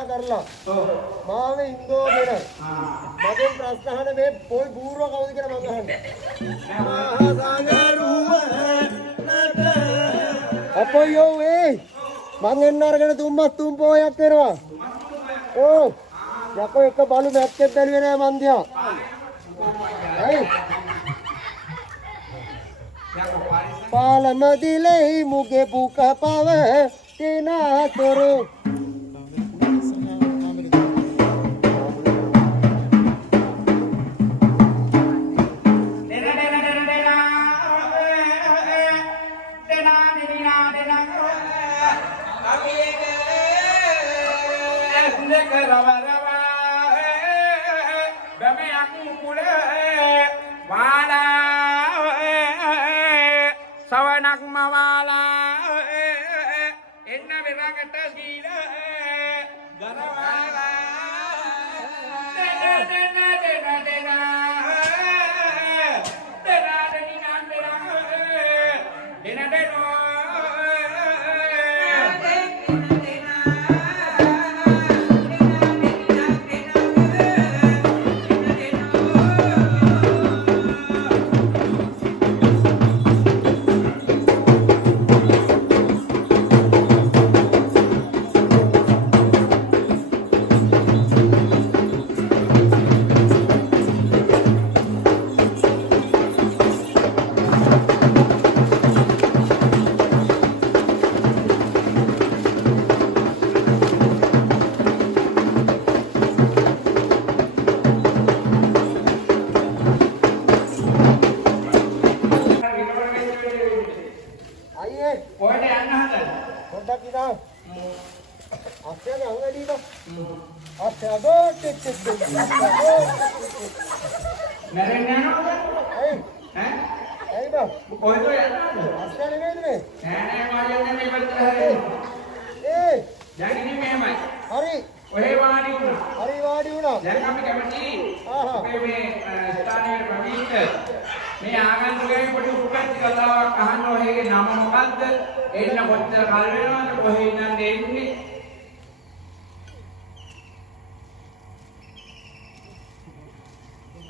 කතා කරලා. මාව ඉන්දෝගෙන. මගෙන් ප්‍රශ්න අහන මේ පොයි බූරුව කවුද කියලා මම අහන්නේ. අපොයෝ ඒ මං එන්න අරගෙන තුම්මස් තුම් පොයක් කරනවා. ඕ යකෝ එක බලු මැක්කෙත් බැලුවේ නෑ මන් දිහා. හයි පාලම දිලෙහි මුගේ පුක පව තිනාතොරු Sawanak mawala enna virangata sila garawala dena dena dena dena dena dena dena dena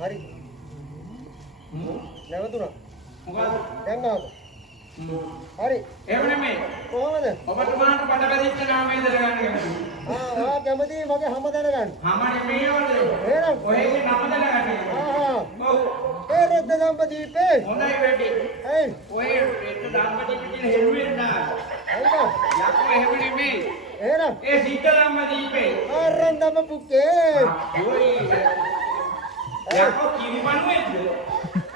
Hari. Nawatuna. Moකද? දැන් ආව. හරි. එහෙම නෙමෙයි. කොහමද? ඔබතුමාට පටබැදිච්ච නාමය දැනගන්න කැමතියි. ආ කැමතියි මගේ හැම දැනගන්න. හැම නෙමෙයි වලද? එහෙනම් ඔයගේ නම දැනගන්න. ඔව්. ඒ රෙද්ද දම්පදීපේ. හොඳයි වැඩි. හයි. ඔය රෙද්ද දම්පදීපේ හෙළුවෙන් නා. අයියෝ. යකෝ එහෙම නෙමෙයි. එහෙනම් ඒ සිද්ධ දම්පදීපේ. ආරන්දම පුකේ. ඔයි. යකෝ කිරිපණුවේද?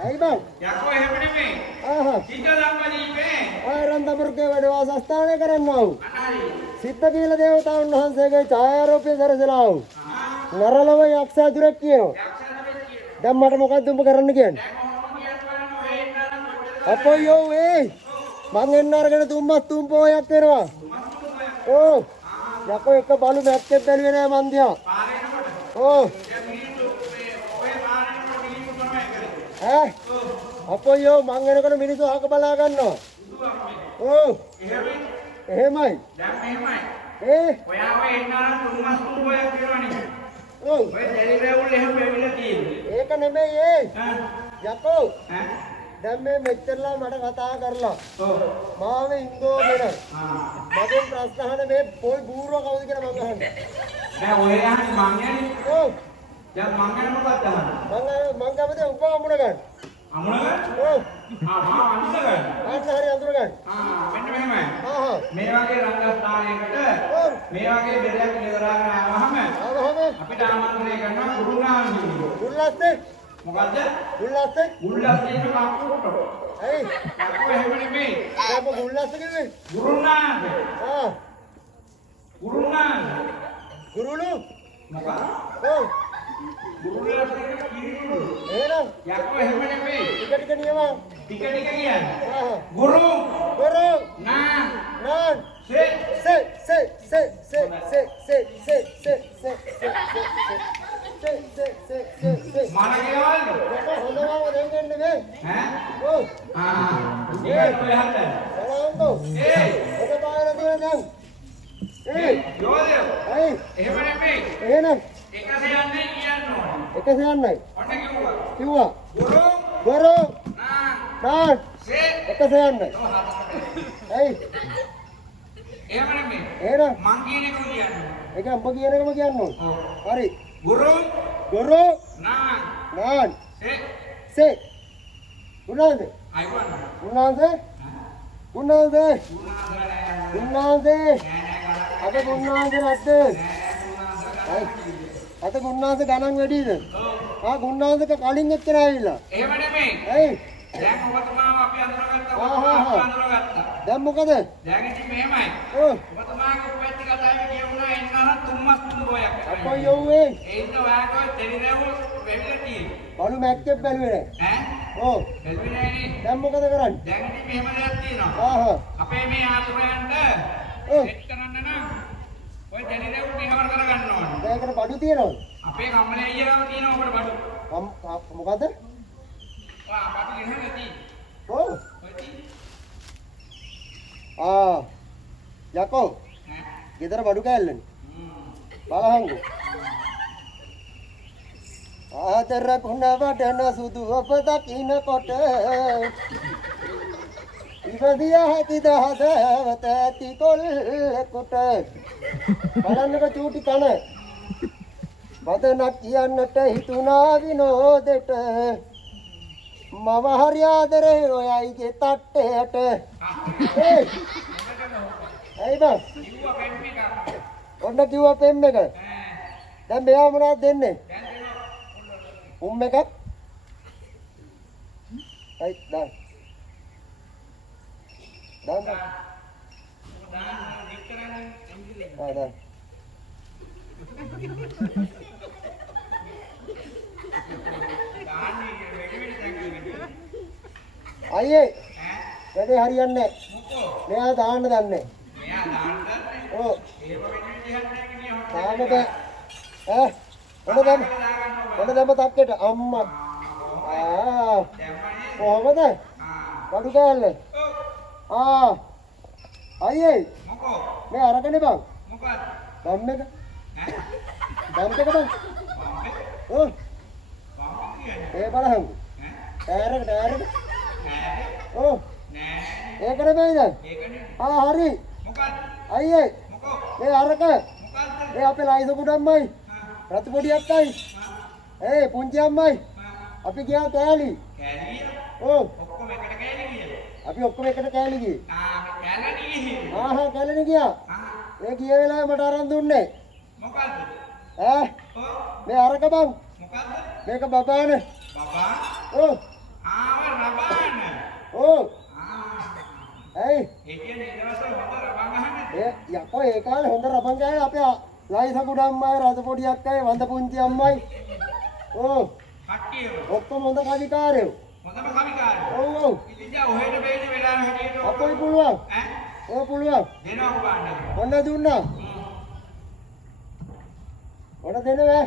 අයි බං. යකෝ එහෙම නෙමෙයි. ආහා. සිද්ධ දම්පදීපේ. ආරන්දම පුකේ වැඩ වාසස්ථානය කරන්නා වූ. අනහරි. සිද්ධ කියලා දේවතාවුන් වහන්සේගේ ඡායාරූපය සැරසලා වූ. නරලව යක්ෂ අදුරක් කියනවා. දැන් මට මොකද්ද උඹ කරන්න කියන්නේ? අපොයෝ ඒ මං එන්න අරගෙන තුම්මස් තුම් පොයක් කරනවා. ඕ යකෝ එක බලු මැක්කෙත් බැලුවේ නෑ මන් දිහා. ඕ ඈ අපොයෝ මං එනකොට මිනිස්සු අහක බලා ගන්නවා. ඕ එහෙමයි. දැන් මෙහෙමයි. ඒ ඔයාම එන්නානම් තුන්මස් තුන්පොයක් කරනවනේ. ඔව් ඔය දෙලිරැවුල් එහෙම වෙවිලා තියෙන්නේ. ඒක නෙමෙයි ඒ යකෝ ඈ දැන් මේ මෙච්චරලා මට කතා කරලා ඔව් මාව ඉන්දෝගෙන මගෙන් ප්‍රශ්න අහන මේ පොයි බූරුව කවුද කියලා මම අහන්නේ. දැන් ඔය යන්නේ මං යන්නේ. ඔව් දැන් මං ගැන මොකක්ද අහන්නේ? මං කැමති උප අමුණ ගන්න. අමුණ ගන්න? ඔව් මම අඳුර ගන්න. අන්න හරි අඳුර ගන්න. මෙන්න මෙහෙමයි. ආහා මේ වගේ රංගස්ථානයකට ඔව් මේ වගේ බෙදයක් නිරාගෙන ආවහම ආවහම අපිට ආමන්ත්‍රණය කරනවා ගුරුනාන්දු. උල්ලස්සේ මොකද්ද? උල්ලස්සේ උල්ලස්සේ කප්පුට. ඇයි කප්පු එහෙම නෙමෙයි. දැන් උල්ලස්සේ කිව්වේ ගුරුනාන්ද. ආ ගුරුනාන්ද. ගුරුලු මොකක්ද? ඔව් ගුරුනාන්ද කිරිගුරු. එහෙනම් යකෝ එහෙම නෙමෙයි. ටික නියමා ටික ටික කියන්නේ. ආහා ගුරු ගුරු නා නාන් සේ සේ සේ සේ සේ සේ සේ සේ සේ සේ මාන කියවල්ද? හොඳම දෙන්නේ නේ ඈ? ඔව් ඒ කොහෙන්ද? බලන්නකෝ ඒ ඔබ පාරේ තියෙන දැන් ඒ යෝධයෝ. ඇයි එහෙම නෙමෙයි. එහෙනම් එකසේ යන්නේ කියන්න ඕනේ. එකසේ යන්නයි ඔන්න කිව්වා. කිව්වා ගුරු ගොරෝ නා නාන් සේ එකසේ යන්නයි ඇයි එහෙම නෙමෙයි. එහෙනම් මං කියන එක කියන්නේ. ඒක අම්ම කියන එකම කියන්න ඕන ඔව්. හරි ගුරු ගොරෝ නා නාන් සේ සේ උනාන්සේ අයවන්න. උනාන්සේ උනාන්සේ උනාන්සේ අද උනාන්සේ නැද්ද අද උනාන්සේ ගණන් වැඩිද උනාන්සේට කලින් එක්කන ඇවිල්ලා එහෙම නෙමෙයි. ඇයි දැන් ඔබතුමාව අපි අඳුරගත්තා. ආහා. ඔබතුමාව අඳුරගත්තා. දැන් මොකද දැන් ඉතින් මෙහෙමයි. ඔව් ඔබතුමාගේ උපැත්ති කතාවේ කියුණා එන්නන තුම්මස් තුම්බෝයක්. අපෝ යෝවේ ඒ ඉන්න ඔයාගේ දෙලිරෙවුල් වෙවිලා තියෙන්නේ. බලු මැක්කේ බැලුවේ ඈ? ඔව් වෙල්වේ නෑනේ. දැන් මොකද කරන්නේ දැන් ඉතින් මෙහෙම දෙයක් තියෙනවා. ආහා අපේ මේ ආතුරයන්ට ඔව් සෙට් කරන්න නම් ඔය දෙලිරෙවුල් මෙහෙම කරගන්න ඕනේ. දැන් බඩු තියනවද අපේ කම්මලේ අයියලාම තියෙනවා ඔබට බඩු. මොකද ඔයා බඩු ගෙනහලා තියෙන්නේ. ඔව් ඔය තියෙන්නේ. යකෝ ඈ? ගෙදර බඩු කෑල්ලනේ බලහංගු ආදර ගුණ වඩන සුදු ඔබ දකින්නකොට ඉවදිය හැකි දහදවත ඇති කොල්ලෙකුට බලන්නක චූටි කන වදනක් කියන්නට හිතුණා විනෝදෙට මම හරි ආදරේ ඔයයිගේ තට්ටේට ඇයි බං කිව්වා පෙම් එක. ඔන්න කිව්වා පෙම් එක දැන් මෙයා මොනවද දෙන්නේ දැන් දෙනවා. උම් එකක් ඇයි දාන්න දාන්න දාන්න දික් කරන්නේ එම්බිලේ. දාන්න දාන්නේ වෙඩි තැන්කේ. අයියේ ඈ? වැඩේ හරියන්නේ නැහැ මොකෝ? මෙයා දාන්න දන්නේ මෙයා දාන්න දන්නේ. ඔව් ඒව වෙඩි විදිහට නෑ කියන්නේ හොට. දාන්න බෑ ඔන්න දැම්ම ඔන්න දැම්ම තක්කේට අම්මා දැම්මනේ. කොහමද බඩු කෑල්ල අයියේ මොකෝ? මේ අරගෙන බං මොකක්ද? බම් එක ඈ? බම් එක බං ඔව් බම්බේ කියන්නේ. ඒ බලහන් ඈ? ටයර් එක නෑ. ඔව් නෑ. ඒක නෙමෙයිද ඒකනේ. හරි මොකක්ද? අයියේ මොකෝ? මේ අරක මොකක්ද? මේ අපේ ලයිස කුඩම්මයි රතු පොඩි අක්කයි පුංචි අම්මයි අපි ගියා කෑලි කෑලි. ඔව් ඔක්කොම එකට කෑලි ගියද? අපි ඔක්කොම එකට කෑලි ගියේ කෑලි ගියේ. කෑලිනේ ගියා ඒ ගිය වෙලාවේ මට අරන් දුන්නේ මොකද්ද? ඈ ඔව්. මේ අරක බං මොකද්ද? මේක බබානේ බබා. ඔව් ආව රබාන. ඔව් ඇයි ඒ කියන්නේ ඒ දවස්වල හොඳ රබන් අහන්නේ. ඒ යකෝ ඒ කාලේ හොඳ රබන් ගෑනේ අපේ ලයිස කුඩම්මයි රතු පොඩි අක්කයි වඳ පුංචි අම්මයි ඔව් කට්ටිය. ඔක්කොම හොඳ කවිකාරයෝ හොඳම කවිකාරය. ඔව් ඔව් ඉතින් ඔහෙට බෙයිද වෙලාව හැටියට. අපොයි පුළුවන් ඈ? ඔව් පුළුවන් දෙනවා ඔබාන්නේ. ඔන්න දුන්නා ඔන්න දෙනවා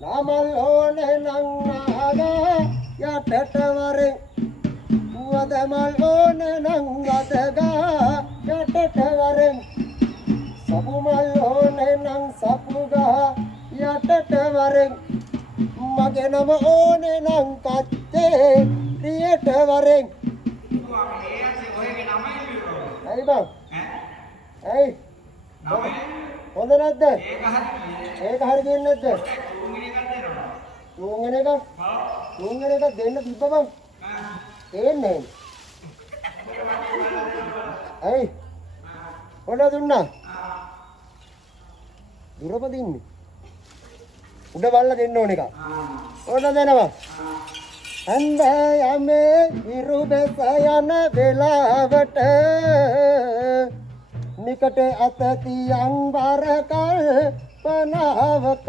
නාමල් ඕනේ නං නාගා යටට වරෙන් වදමල් ඕනේ නං වදගා යටට වරෙන් සපුමල් ඕනේ නං සපුගා යටට වරෙන් මගේ නම ඕනේ නං කච්චේ රියට වරෙන් දුවා මේ ඇසේ ඔයගේ නම ඉල්ලුවා. ඇයි බං ඈ? ඇයි නම හොඳ නැද්ද ඒක හරි. ඒක හරි දෙන්නේ නැද්ද තුන්වෙනි එකක් දෙනවා. තුන්වෙනි එක හා. තුන්වෙනි එක දෙන්න තිබ්බ බං තේන්නේ ඇයි හොඳ දුන්නා දුරපදින්නේ උඩ බල්ලා දෙන්න ඕන එක ඕන දෙනවා හන්ද යමේ ඉරුබෙස යන වෙලාවට නිකට අත තියන් බර කල්පනාවක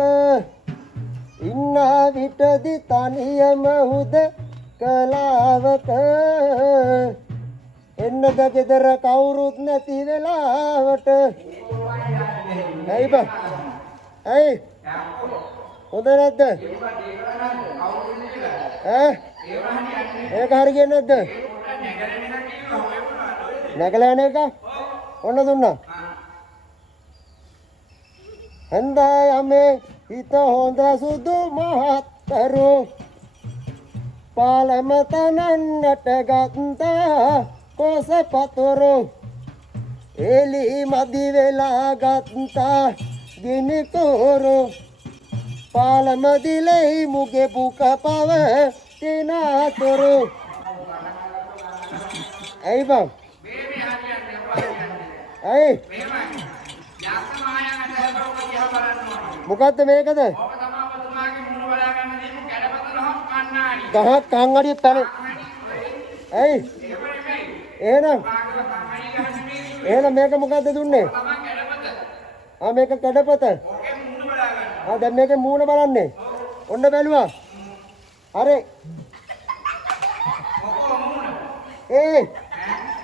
ඉන්න විටදි තනියම හුද කලාවක එන්නද ගෙදර කවුරුත් නැති වෙලාවට ඇයි බං ඇයි හොඳ නැද්ද ඈ ඒක හරි කියන්නේ නැද්ද? 9 වෙනකන් කිව්වා ඔය මොනවද? නැගලා යන එක? ඔන්න දුන්නා. හඳා යමේ හිත හොඳ සුදු මහත්තරු පාලම තනන්නට ගත්තා කොස පතුරු එලි මදි වෙලා ගත්තා ගිනි කුරු පාලම දිලෙහි මුගේ පුක පව තිනාතුරු ඇයි බං ඇයි මොකද්ද මේකද ගහක් කන් අඩිය තන ඇයි එහෙනම් මේක මොකද්ද දුන්නේ මේක කැඩපත දැන් මේකේ මූණ බලන්නේ ඔන්න බැලුවා හරි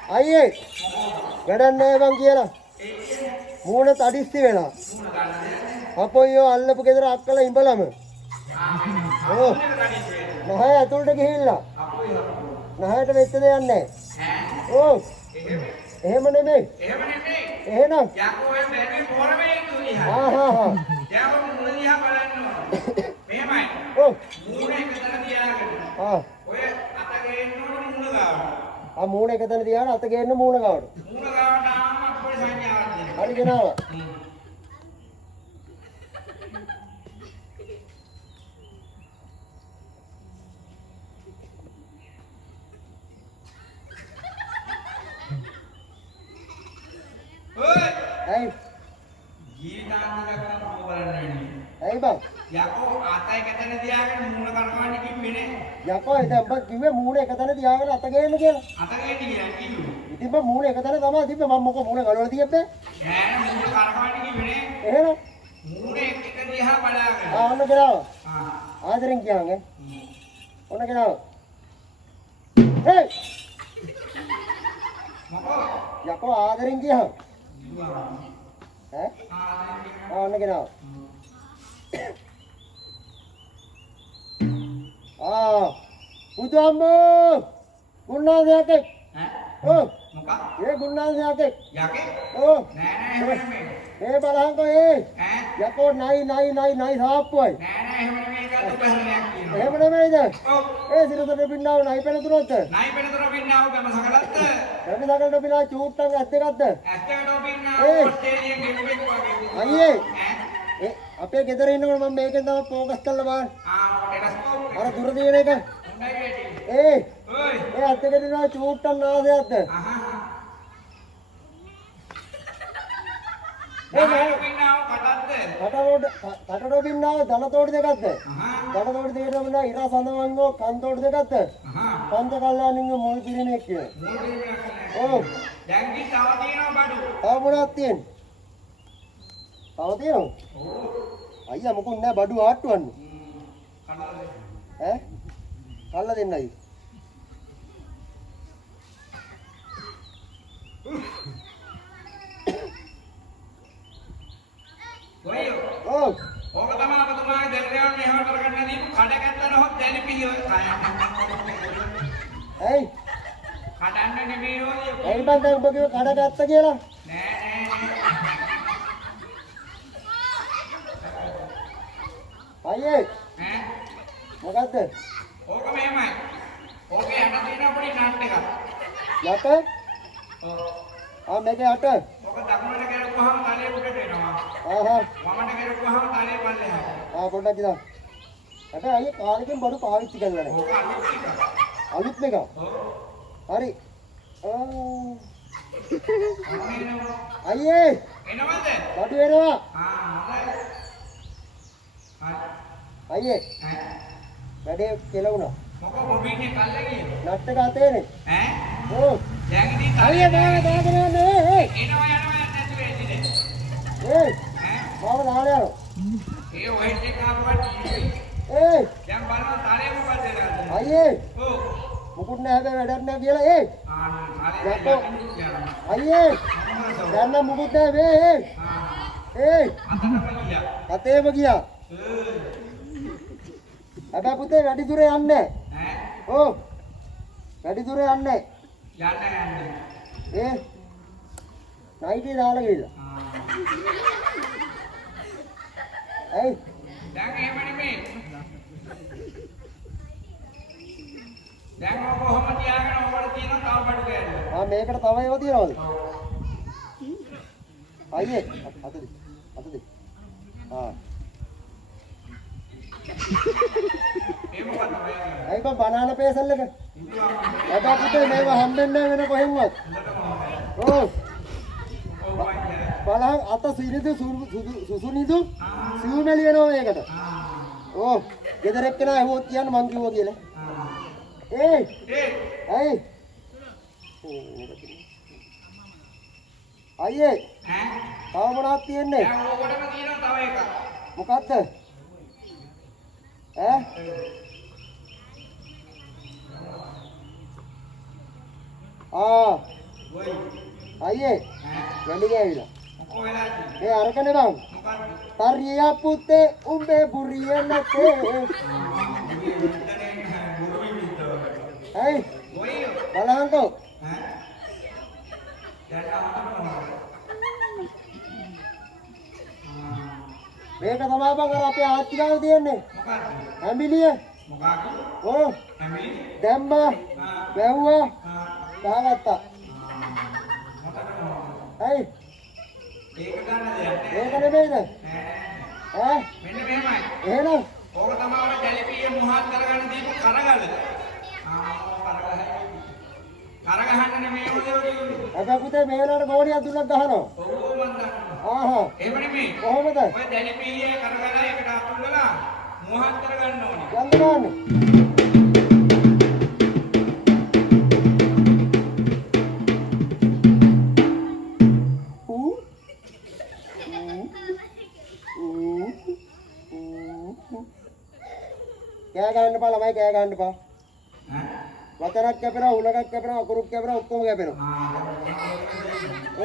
අයියේ වැඩක් නෑ බං කියලා මූණ තඩිස්සි වෙලා අපොයියෝ අල්ලපු ගෙදර අක්කලා ඉඹලම ඔව් නැහැ ඇතුළට ගිහිල්ලා නැහැට වෙච්ච දෙයක් නෑ ඔව් එහෙම නෙමෙයි එහෙනම් යකෝ ඔය බැරි පොරමේ ඉන්නවා ආහා දැන් මුණ දිහා බලන්න මෙහෙමයි ඔව් මූණ එකතන තියාගෙන ඔය අත ගේන්න ඕන මූණ ගාවට මූණ එකතන තියාගෙන අත ගේන්න මූණ ගාවට මූණ ගාවට ආවම අපේ සංඥාවක් දෙනවා හරි ගෙනාවා ඇයි ජීවිතාන්තයක් කරලා බලන්න වෙන්නේ ඇයි බං යකෝ ආතයි කතන තියාගෙන මූණ කරකවන්න කිව්වේ නේ යකෝ දැන් බං කිව්වේ මූණ එකතන තියාගෙන අත ගේන්න කියලා අත ගේන්න කියලා කිව්වේ ඉතින් බං මූණ එකතන තමයි තිබ්බේ මම මොකෝ මූණ ගලවලා තියන්නේ නෑ මූණ කරකවන්න කිව්වේ නේ එහෙනම් මූණ එක දිහා බලාගෙන ඔන්න ගෙනාවා ආ ආදරෙන් කියන්නේ ඔන්න ගෙනාවා හේ මොකෝ යකෝ ආදරෙන් කියහන් ඈ ඔන්න ගෙනාවා බුදුම්බෝ ගුණාදයක ඈ ඔව් මොකක් ඒ ගුණාදයක යකේ ඔව් නෑ නෙමෙයි මේ බලහන්කෝ ඈ යකෝ නයි සාප්පුවයි නෑ එහෙම නෙමෙයි ඒක දුබහලයක් කියනවා එහෙම නෙමෙයිද ඔව් සිරතට පින්නාව නයි පෙනතුනොත් නයි පෙනතර පින්නාව ගම සකලත්ත රවි සකලට පින්නාව චූට්ටන් ඇස් දෙකක්ද ඇත්තට පින්නාව ඒ. ඔස්ට්‍රේලියන් ගෙම්බෙක් වගේ අයියේ ඈ අපේ ගෙදර ඉන්නකොට මම මේකෙන් තමයි ફોකස් කරලා බලන්නේ ටෙලස්කෝප් අර දුර තියෙන එක හොඳයි වැඩි ඒ ඔයි ඇස් දෙකට පින්නාව චූට්ටන් නාසයක්ද නයි පින්නාව කටත්ද කටට පින්නාව ධනතෝඩි දෙකක්ද ධනතෝඩි දෙකට පින්නාව ඉරා සඳවංගෝ කන්තෝඩි දෙකක්ද පංච කල්යාණින්ගේ මුල් පිරිමේක් කියන ඔව් දැන් කි තව තියෙනවා බඩු තව මොනවද තියෙන්නේ තව තියෙනවා අයියා මොකුත් නෑ බඩු ආට්ටුවන්නේ ඈ කල්ලා දෙන්නයි ඔයෝ ඔව් ඕක තමයි අපතුමාගේ දෙල්ලේවල් මෙහෙම කරගන්න දීපු කඩ කැත්තන හොත් දැලි පිළිවෙල ඇයි කඩන්න නෙමෙයි ඔය ඇයි බං දැන් ඔබ කිව්ව කඩ ගත්ත කියලා නෑ අයියේ ඈ මොකද්ද ඕක මෙහෙමයි ඕකේ යට තියෙන පොඩි නට් එකක් යට ඔව් මේකේ යට ඕක දකුණට කරපුවාම තලයේ උඩට එනවා ආහා වමට කරපුවාම තලයේ පල්ලෙහාට පොඩ්ඩක් ඉඳන් හැබැයි අයියේ කාලෙකින් බඩු පාවිච්චි කරලා නැහැ ඕක අලුත් අලුත් එකක් එක ඔව් හරි එනවා අයියේ එනවද බඩු එනවා හොඳයි අයියේ ඈ වැඩේ කෙලවුණා මොකෝ මොබින්නේ කල්ලේ ගියේ නට් එක අතේනේ ඈ ඔව් දැන් ඉතින් අයියේ මාව දාගෙන යන්නේ එනවා නැති වෙන්නේ ඒ ඈ මාව දාලා යනවා ඒ වයිට් එක ආපුවා ඒ දැන් බලන්න තාලේ මොකද වෙලාද අයියේ ඔව් මුකුත් නැහැ හැබැයි වැඩක් නැහැ කියලා තාලේ අයියේ දැන් නම් මුකුත් නැහැ ඒ අතනම ගියා අතේම ගියා හැබැයි පුතේ වැඩි දුර යන්නේ ඈ ඔව් වැඩි දුර යන්නේ යන්න නයිටි දාලා ගිහලා ඇයි? දැන් එහෙම නෙමෙයි. දැන් ඔබ කොහොම තියාගෙන ඔබට තියෙන තව බඩු ගෑල්ල. ආ මේකට තව ඒවා තියනවද? අයියේ අතදී. ආ. මේ මොකක්ද ඔය? ඇයි බං බනාන පේසල් එක? එදා පුතේ මේව හම්බෙන්නේ නැහැ වෙන කොහෙන්වත්. ඔව්. බලහන් අත සිරිදු සුසුනිදු සිව්මැලි වෙනවා මේකට. ඔව්. ගෙදර එක්කන ඇහුවොත් කියන්න මං කිව්වා කියලා. ඒ ඇයි? අයියේ තව මොනවද තියෙන්නේ? දැන් ඔබටම තියෙනවා තව එකක්. මොකද්ද? ඔයි. අයියේ වැඩි ගෑවිලා. මොකෝ වෙලාද? මේ අරකනේ බං. මොකක්ද? තරිය පුතේ උඹේ බුරිය නැතේ. ඇයි? ඔයි. බලහන්කෝ. දැන් අහන්න මේක තමයි බං අර අපේ ආච්චි ගාව තියෙන්නේ. මොකක්ද? ඇඹිලිය. මොකක්ද? ඔව්. හැමි? දැම්මා. වැව්වා. ගහගත්තා. ඇයි? ඒක ගන්න දෙයක් නෑ. මේක නෙමෙයිද? ඈ? මෙන්න මෙහෙමයි. එහෙනම් ඕක තමයි ඔය ජලිපියේ මොහත් කරගන්න දීපු කරගල. කරගහන්න නෙමෙයි ඔය කිව්වේ. අපේ පුතේ මේලාට ගෝණියක් දුන්නක් ගහනවා. ඔව් මන් දන්නවා. ආහා. එහෙම නෙමෙයි. කොහොමද? ඔය ජලිපියේ කරගල එකට අතුල්ලලා මොහත් කරගන්න ඕනේ. යන්න ගන්න. කෑ ගන්න බා ළමයි කෑ ගන්න බා. වචනක් කැපෙනවා උලකක් කැපෙනවා අකුරුක් කැපෙනවා ඔක්කොම කැපෙනවා.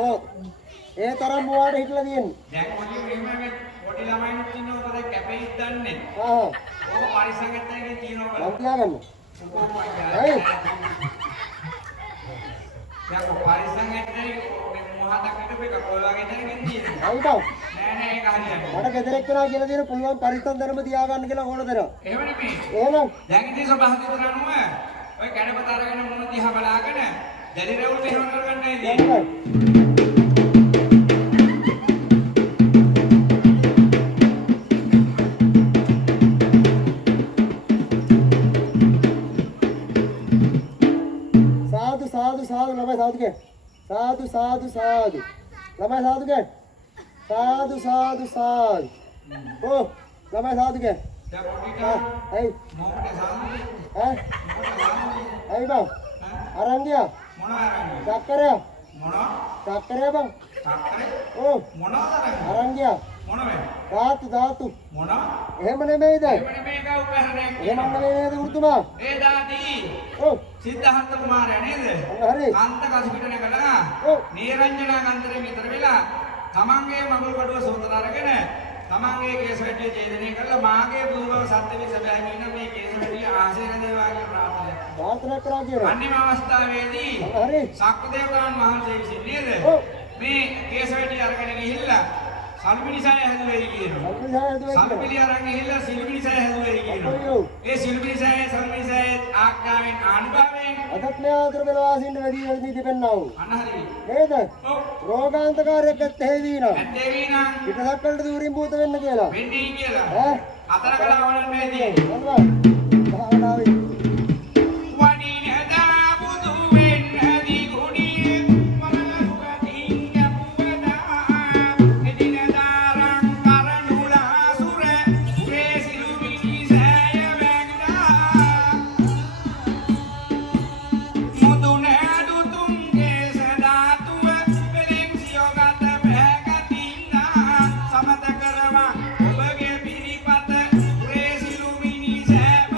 ඔව්. ඒ තරම් මොවාට හිටලා තියෙන්නේ. දැන් ඔය මෙහෙම පොඩි ළමයිනුත් ඉන්නවා ඔබ දැන් කැපෙයිද දන්නේ. ආහා. ඔබ පරිසංගතයෙන් තියෙනවා මං බලන්න. තියාගන්න. ඇයි? ඇයි? දැන් ඔය පරිසංගතයෙන් මේ මොහතක් හිටපු එක කොයි වගේ තැනකින් තියෙනවා. ඇයි බං? නෑ නෑ ඒක හරියන්නේ. මට ගෙදර එක්කනවා කියලා දෙන පුළුවන් පරිස්සම් ධර්ම තියාගන්න කියලා ඕන දෙනවා. එහෙම නෙමෙයි. එහෙනම් දැන් ඉතින් සබහදිතර අනුව ඔය කැඩපත අරගෙන මොන දිහා බලාගෙන දැලි රැවුල් මෙහෙම කරගන්නයි තියෙන්නේ. යන්න. සාදු සාදු සාදු ළමයි සාදු කෑ. සාදු සාදු සාදු. ළමයි සාදු කෑ. සාදු සාදු සාදු. ඔව් ළමයි සාදු කෑ. දැන් පොඩිට ඇයි? මොකටද සාමුනේ? ඈ? ඇයි බං? අරන් ගියා. මොනවද අරන්නේ? චක්කරය. මොනවා? චක්කරය බං. චක්කරේ? ඔව් මොනවද අරන්නේ? අරන් ගියා. මොනවද? ධාතු. මොනවා? එහෙම නෙමෙයිද? එහෙම නෙමෙයි කව උපහරණයක් එහෙම කියනවා. නෙමෙයි නේද උතුමා? ඒ දාදී ඔව් සිද්ධාර්ථ කුමාරයා නේද? හරි. කාන්ත කසුපිට නැගලා ඔව්. නීරංජනා කන්දරේ විතර වෙලා තමන්ගේ මගුල් කඩුව සෝතන අරගෙන තමන්ගේ කේස වැටිය ඡේදනය කළා මාගේ පූර්ව සත්‍ය විසබැයි ඉන්න මේ කේස වැටිය ආසේන දේවා කියන ප්‍රාර්ථනය. ප්‍රාර්ථනා කරා කියලා. අන්තිම අවස්ථාවේදී හරි. සක්‍රදේවයන් වහන්සේ විසින් නේද? ඔව්. මේ කේස වැටිය අරගෙන ගිහිල්ලා සල්මිනිසය හැදුවේයි කියනවා. සල්මිනිය අරන් ගිහිල්ලා සිල්මිනිසය හැදුවේයි කියනවා. ඒ සිල්මිනිසය සල්මිනිසය ආඥාවෙන් අනුභවයෙන් අදත් මේ ආදර බෙලවාසින්න වැඩි වැඩි දෙපෙන්නා වූ. අන්න හරි. නේද? ඔව්. රෝගාන්තකාරයෙක් ඇත්තේ වීනා. ඇත්තේ වීනම් පිටසක් වලට දූරින් භූත වෙන්න කියලා. වෙන්නේ කියලා. ඈ? අතර කලා වඩන්නේ නැති. මොනවා? භාවනාවේ. වඩින දා බුදු වෙන්න දිගුණියේ වරණුගතින් යපුවදා එදින දාරං කරනුලා සුර මේ සිළුමිනි සෑය වැග්දා මුදුන දුතුම් කේස ධාතුව පෙලෙන් සියොගත පැහැගතින්නා සමත කරවා ඔබගේ පිරිපත මේ සිළුමිනි සෑම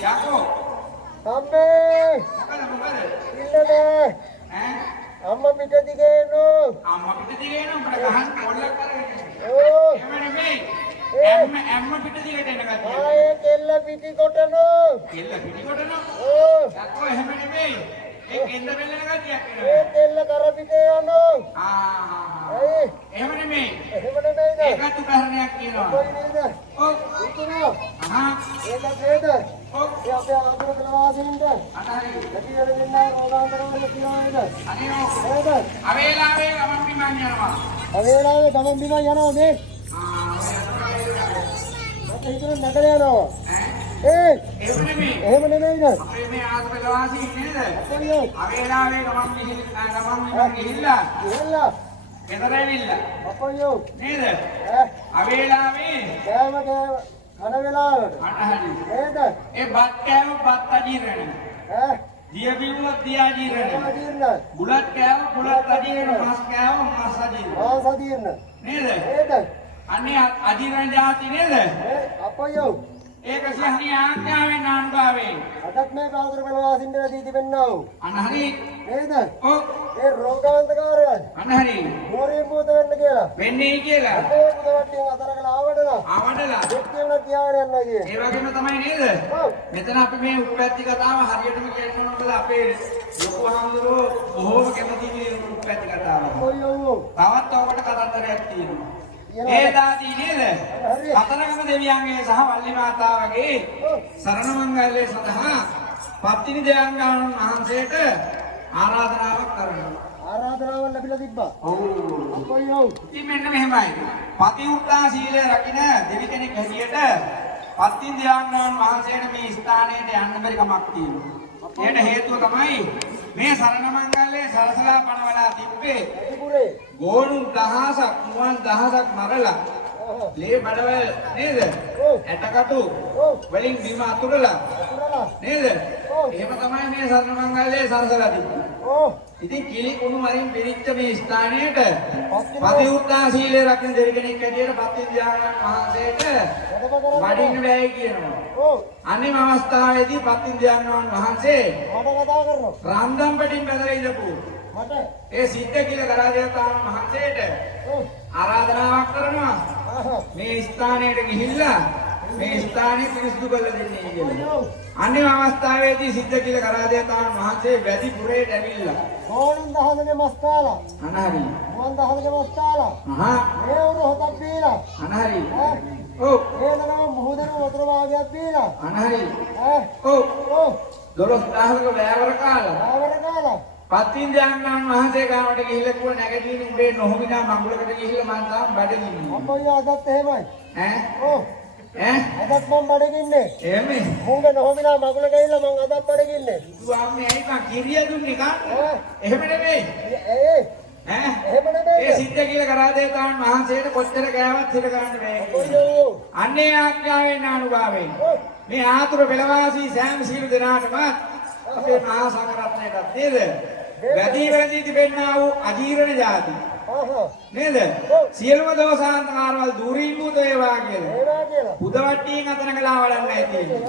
යකෝ අම්මේ මොකද ඉන්නනේ ඈ අම්මා පිට දිගේනෝ අම්මා පිට දිගේන උඹට ගහන් පොල්ලක් කරගෙන ඕ එහෙම නෙමෙයි ඇම්ම පිට දිගට එන කට්ටිය ආයේ කෙල්ල පිටි කොටනෝ කෙල්ල පිටිකොටන ඕ යකෝ එහෙම නෙමෙයි ඒ කෙල්ල බෙල්ලන කට්ටියක් ඒ එනවා කෙල්ල කර පිටේ යනෝ ඇයි එහෙම නෙමෙයි එහෙම නෙමෙයිද ඒකත් උදාහරණයක් කියනවා කොයි නේද ඔව් ඉතිනෝ අහා ඒක නේද ඔව් ඒ අපේ ආගමක වාසීන්ට අතාරි ඇති වෙන දෙන්නා රෝගාන්තරවල කියලා නේද අනේ ඔව් නේද අවේලාවේ ගමන් බිමන් යනවා අවේලාවේ ගමන් බිමන් යනවා මේ මට හිතන නගර යනවා ඒ එහෙම නෙමෙයි එහෙම නෙමෙයිද අපේ මේ ආත්මක වාසී නේද කොයියෝ අවේලාවේ ගමන් බිමන් ගිහිල්ලා ඉහලා ගෙදර ඇවිල්ලා අපොයියෝ නේද ඈ අවේලාවේ කෑම කන වෙලාවට අනහරි නේද ඒ බත් කෑව බත් අජීරණ ඈ දිය බිව්වොත් දිය අජීරණ අදීර්ණ බුලත් කෑව බුලත් අජීරණ මස් කෑව මස් අජීරණ මාස අදීර්ණ නේද නේද අන්නේ අජීරණ જાති නේද අපොයියෝ ඒක සිහණි ආඥාවෙන් අනුභවයෙන් අදත් මේ පාතර බලවාසින්ට දී තිබෙන්නා වූ අනහරි නේද ඔව් ඒ රෝගාන්තකාරයන් අනහරි මෝරින් භූත වෙන්න කියලා වෙන්නේ කියලා අපේ පුතවට්ටියන් අතර කළ ආවඩන ආවඩලා දෙක්කේම තියාගෙන යනවා කියේ ඒ වගේම තමයි නේද ඔව් මෙතන අපි මේ උප්පැත්ති කතාව හරියටම කියන්න ඕන මොකද අපේ ලොකු හාමුදුරුවෝ බොහෝම කැමති මේ උප්පැත්ති කතාව. කොයියෝ තවත් ඔබට කතන්දරයක් තියෙනවා. කියනවා. ඒ දාදී නේද? හරි. කතරගම දෙවියන්ගේ සහ වල්ලි මාතාවගේ සරණ මංගල්‍යය සඳහා පත්තිනි දෙවියන්ගානන් වහන්සේට ආරාධනාවක් කරනවා. ආරාධනාවක් ලැබිලා තිබ්බා. ඔව්. කොයියෝ ඉතින් මෙන්න මෙහෙමයි. පතිඋත්තා සීලය රකින්න දෙවි කෙනෙක් හැටියට පත්තිනි දෙවියන්ගානන් වහන්සේට මේ ස්ථානයට යන්න බැරි කමක් තියෙනවා. ඒකට හේතුව තමයි මේ සරණ මංගල්‍යය සරසලා පනවලා තිබ්බේ ඇතිපුරේ ගෝණු දහසක් මුවන් දහසක් මරලා ලේ බඩවැල් නේද ඇටකටු වලින් බිම අතුරලා අතුරලා නේද එහෙම තමයි මේ සරණ මංගල්‍යය සරසලා තිබ්බේ. ඕ ඉතින් කිලි කුණු මරින් පිරිච්ච මේ ස්ථානයට පතිඋත්තා සීලය රකින්න දෙවි කෙනෙක් හැටියට පත්තින් ධ්‍යාන මහන්සේට වඩින්න බැයි කියනවා. ඕ අනිම අවස්ථාවේදී පත්තින් ධ්‍යානවන් වහන්සේ මට කතා කරනවා රන්දම් පිටින් බැදලා ඉඳපු මට ඒ සිද්ධ කියලා කරාදේවතාවුන් වහන්සේට ඕ ආරාධනාවක් කරනවා ආහා මේ ස්ථානයට ගිහිල්ලා මේ ස්ථානේ පිරිසිදු කරලා දෙන්නේ කියලා. කොයියෝ අනිම අවස්ථාවේදී සිද්ධ කියලා කරාදේවතාවුන් වහන්සේ වැඩි පුරේට ඇවිල්ලා ගෝණන් දහසක මස් කාලා අනහරි මුවන් දහසක මස් කාලා අහා මේ උරු හොතක් බීලා අනහරි ඈ ඔව් ඒනම මුහුදන වතුර භාගයක් බීලා අනහරි ඈ ඔව් ඕ 12000ක වැයවර කාලා ආවර කාලා පත්තින් ධ්‍යානවන් වහන්සේ ගාවට ගිහිල්ලා කිව්වා නැගිටින්න උඹේ නොහොමිනා මඟුලකට ගිහිල්ලා මං තාම බඩගින්නේ අපොයියෝ අදත් එහෙමයි ඈ ඕ ඈ අදත් මම බඩගින්නේ එහෙමයි මුංග නොහොමිනා මගුල ගිහිල්ලා මං අදත් බඩගින්නේ දුවාම්මේ ඇයි මං කිරිය දුන්නේ කා ඈ එහෙම නෙමෙයි ඒ ඈ එහෙම නෙමෙයි ඒ සිද්ධ කියලා කරාදේවතාවුන් වහන්සේට කොච්චර කෑවත් හිර ගන්න බෑ කොයියෝ අන්නේ ආඥාවෙන් අනුභවයෙන් මේ ආතුර පෙළවාසී සෑම සීල දෙනාටම අපේ මහා සංඝරත්නයටත් නේද වැඩි වැඩි තිබෙන්නා වූ අජීර්ණ જાති ආහා නේද සියලුම දෝසාන්තකාරවල දුරින් මුද වේවා කියලා ඒවා කියලා බුදවට්ටියෙන් අතන කළා වඩන්නයි තියෙන්නේ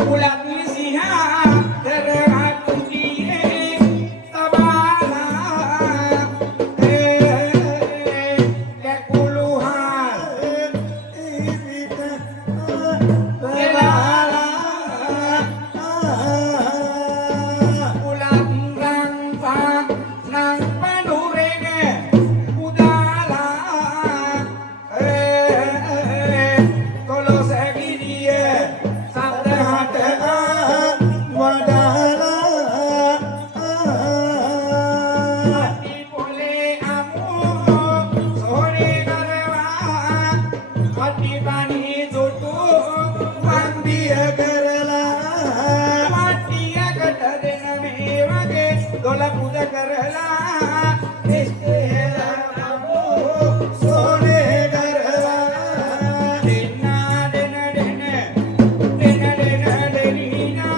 කුලත් විසිහා දරහතුටියේ තබාලා කකුලුහා ඉවිත වෙලාලා කුලත් රං Park nang panurenge udala tolo sagiriye sabdahat wadala ati pole amu sore garwa ati pani dutu vandiya karala matiya katadena me wage dola puja karala iske amu sore garwa denna denna denna denna denna denina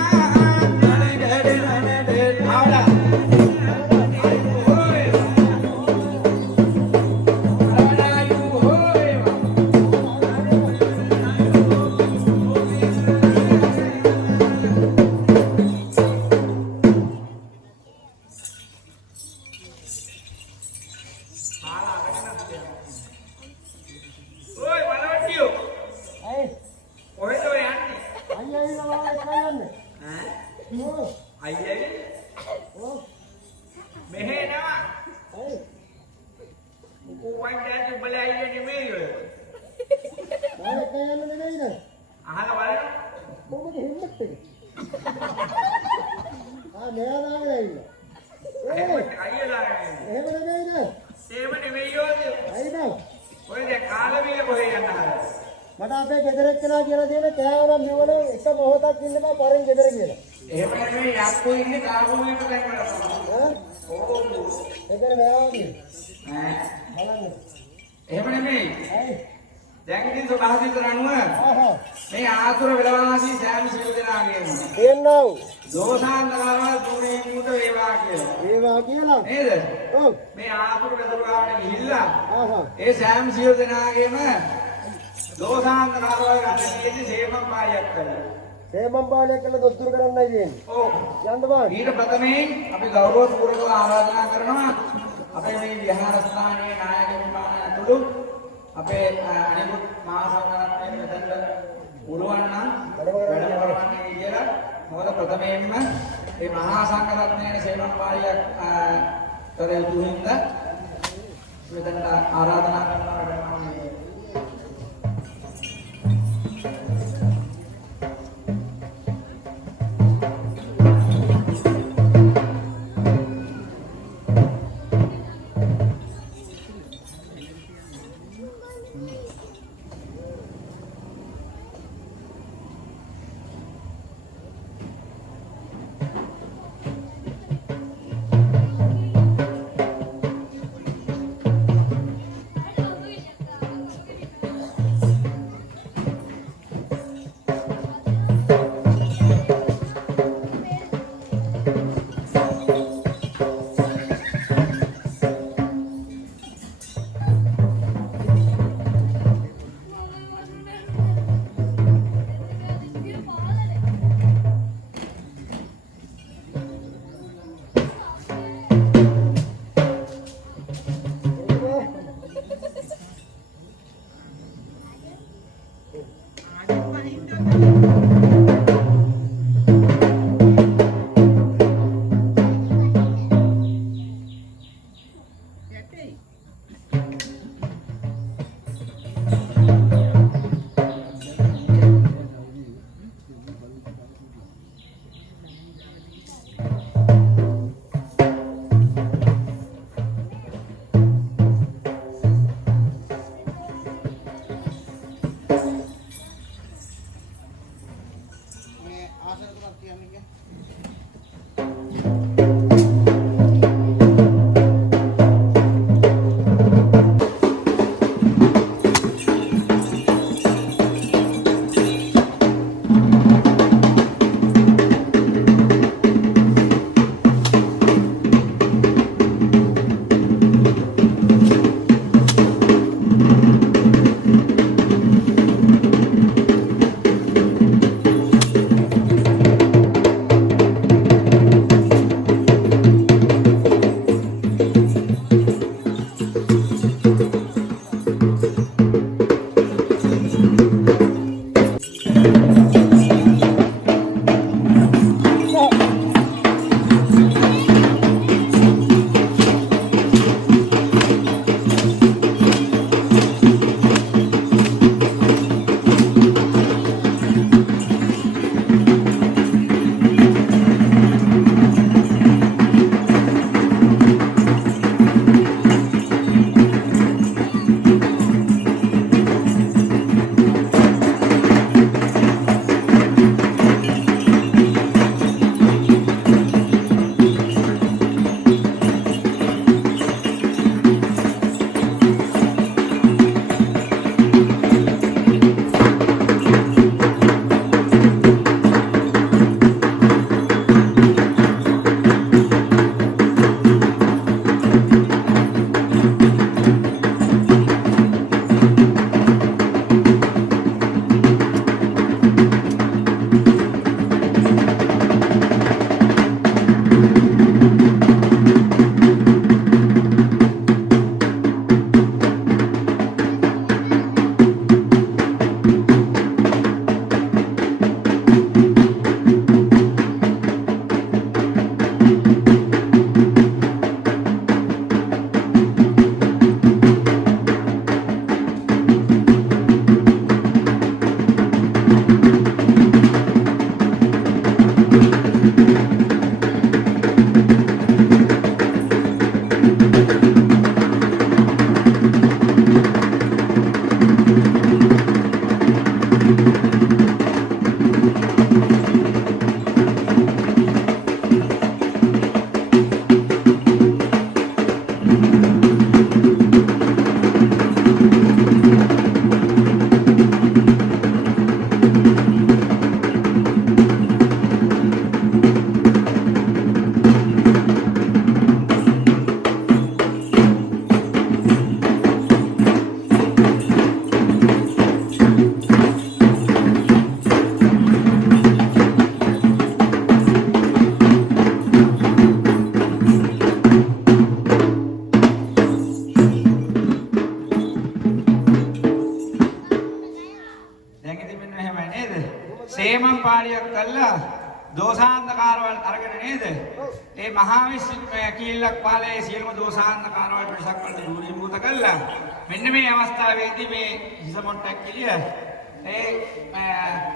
denna denna denna avla Oi, Malawadiyo. ඇයි කොහෙද ඔය යන්නේ? අයියා එකයි යන්නේ ඈ? ඕ අයියයි ඕ මෙහෙ නම. ඇයි උකුවන් දැන් උඹලා අයියා නෙමෙයි ඔය. මම එකයි යන්නේ නෙමෙයිද අහලා බලන්න. කොහොමද හිම්මත් එක මෙයා නාගෙන ඉන්න එහෙම අයියලා නෙමෙයි. එහෙම නෙමෙයිද එහෙම නෙමෙයි ඔය. ඇයිද ඔය දැන් කාලවිල කොහෙ යන්න හදන්නේ? මට අපේ ගෙදර එක්කලා කියලා දෙන කෑවනම් මෙවන එක මොහොතක් ඉන්නකම් පරින් ගෙදර කියලා එහෙම නෙමෙයි යක්කෝ ඉන්නේ කාගුලිම දැන් වල. ඈ ගෙදර මෙයාගේ ඈ බලන්න එහෙම නෙමෙයි. ඇයි දැන් ඉතින් සබහාසිතර අනුව ආහා මේ ආතුර වෙලවාසී සෑම සියලු දෙනාගේම තියෙනව දෝසාන්තරව දුරේ මුද වේවා කියලා. ඒවා කියලා නේද? ඔව් මේ ආතුර වෙදරුවාට ගිහිල්ලා ආහා ඒ සෑම සියලු දෙනාගේම දෝසාන්තරව ගන්න තියෙන්නේ සේමම් පායක් කරලා. සේමම් බාලයක් කියලා දොස්තර කරන්නයි තියෙන්නේ ඔව්. යන්න බෑ ඊට ප්‍රථමයෙන් අපි ගෞරවපූර්වකව ආරාධනා කරනවා අපේ මේ විහාරස්ථානයේ නායක විමාන ඇතුළු අපේ අනිකුත් මහා සංඝරත්නයේ මෙතනට උරුවන් නම් වැඩම කරවන්නේ කියලා. මොකද ප්‍රථමයෙන්ම මේ මහා සංඝරත්නයේ සේවම් පාළියක් කර යුතු හින්දා මෙතනට ආරාධනා කරනවා වැඩම කරන්නේ. ආරාධනයක් කළා දෝෂාන්තකාරවල් අරගෙන නේද? ඒ මහා විශ්වයේ කීලක් පාලේ සියලුම දෝෂාන්තකාරවල් පිටසක් වලට දුරීභූත කළා. මෙන්න මේ අවස්ථාවේදී මේ හිසමොට්ටක් කිලිය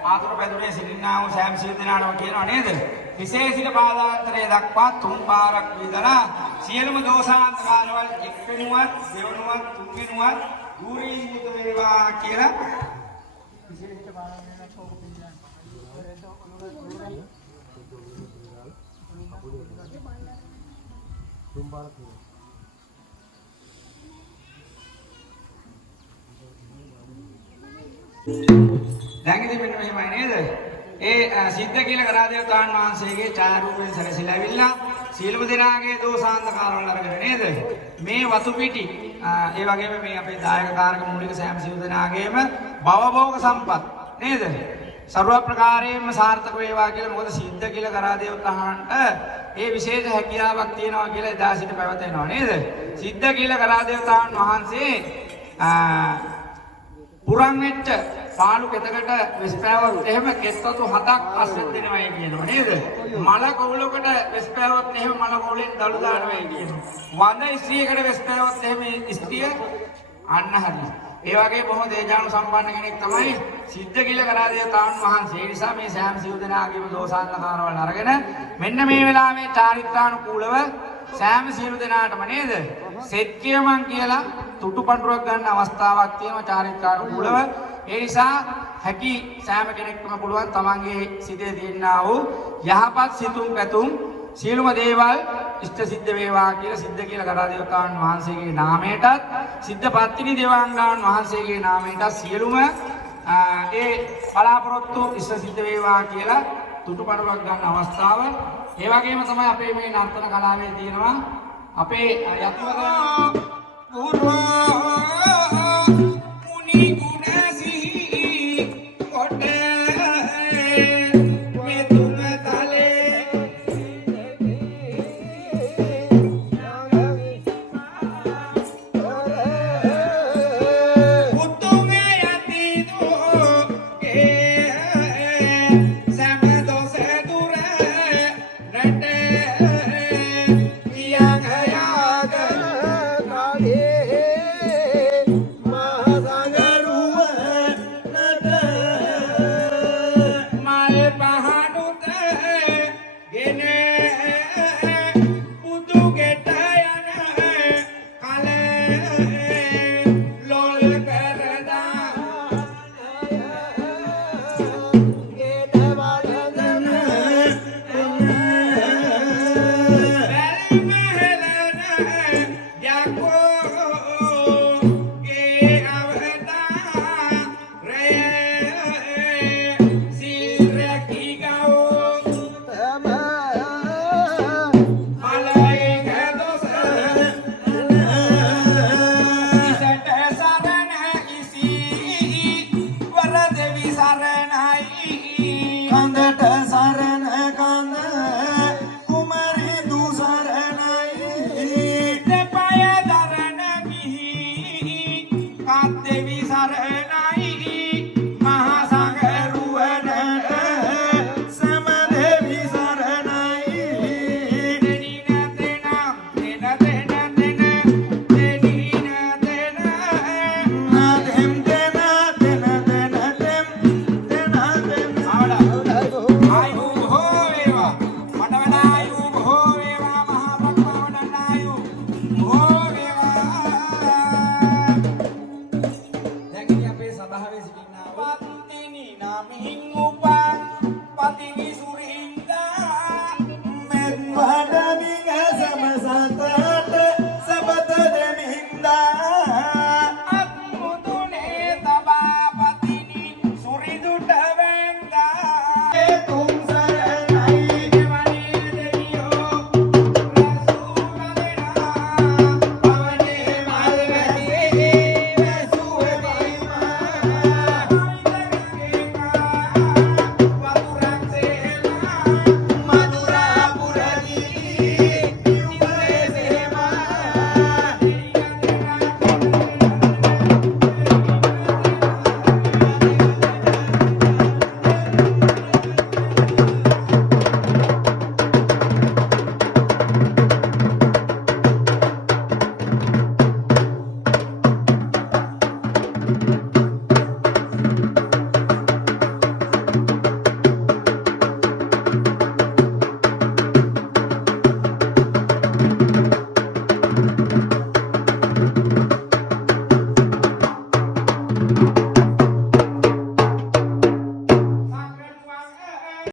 ආතුර පැදුරේ සිටිනා වූ සෑම සියලු දෙනාටම කියනවා නේද? විශේෂිත පාදාන්තරයේ දක්වා තුන් පාරක් විදලා සියලුම දෝෂාන්තකාරවල් එක්වෙනුවත් දෙවනුවත් තුන්වෙනුවත් දුරීභූත වේවා කියලා විශේෂිත පාදාන්තරයක් දැන් ඉතින් මෙන්න මෙහෙමයි නේද? ඒ සිද්ධ කියලා කරාදේවතාන් වහන්සේගේ ඡායාරූපයෙන් සැරසිලා ඇවිල්ලා සියලුම දෙනාගේ දෝෂාන්තකාරවල අරගෙන නේද? මේ වතු පිටි ඒ වගේම මේ අපේ දායක කාරක මූලික සෑම සියලු දෙනාගේම භවභෝග සම්පත් නේද? ਸਰව ප්‍රකාරයෙන්ම සාර්ථක වේවා කියලා මොකද සිද්ධ කියලා කරාදේවතාන්ට ඒ විශේෂ හැකියාවක් තියෙනවා කියලා එදා සිට පැවතෙනවා නේද? සිද්ධ කියලා කරාදේවතාන් වහන්සේ පුරන් වෙච්ච පාළු කෙතකට වෙස්පෑවොත් එහෙම කෙත්වතු 7ක් අස්සෙන් දෙනවයි කියනවා නේද? මල කෝලකට වෙස්පෑවොත් එහෙම මල කෝලෙන් දළු දානවයි කියනවා. වඳ ස්ත්‍රියකට වෙස්පෑවොත් එහෙම ස්ත්‍රිය අන්න හරි. ඒ වගේ බොහොම දේජානු සම්පන්න කෙනෙක් තමයි සිද්ධ කියලා කරාදේවතාන් වහන්සේ. ඒ නිසා මේ සෑම සිව් දෙනාගේම දෝෂාන්තකාරවල් අරගෙන මෙන්න මේ වෙලාවේ චාරිත්‍රානුකූලව සෑම සියලු දෙනාටම නේද? සෙත් කියමන් කියලා තුටු පඬුරක් ගන්න අවස්ථාවක් තියෙනවා චාරිත්‍රානුකූලව. ඒ නිසා හැකි සෑම කෙනෙක්ටම පුළුවන් තමන්ගේ සිතේ තියෙනා වූ යහපත් සිතුම් පැතුම් සියලුම දේවල් ඉෂ්ට සිද්ධ වේවා කියලා සිද්ධ කියලා කරාදේවතාන් වහන්සේගේ නාමයටත් සිද්ධ පත්තිනි දේවාංගාන් වහන්සේගේ නාමයටත් සියලුම ඒ බලාපොරොත්තු ඉෂ්ට සිද්ධ වේවා කියලා තුටු පඬුරක් ගන්න අවස්ථාව. ඒ වගේම තමයි අපේ මේ නර්තන කලාවේ තියෙනවා අපේ යතුමග මුනි ගුණසිහි කොට මේ තුන තලේ උතුමේ යති දෝ ඒ සම දොස දුර රට කියන් හයාග Thank you.